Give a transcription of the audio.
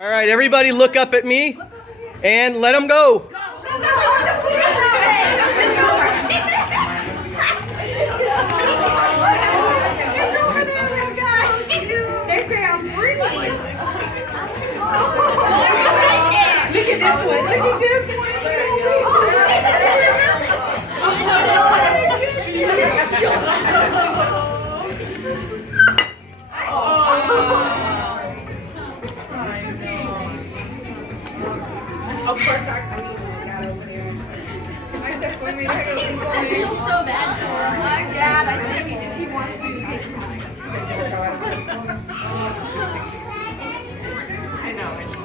All right, everybody look up at me and let them go. They say I'm free. Look at this one. Look at this one. Of course, our cousin got over there. I feel so bad for him. My dad, I think if he wants to take time. I know.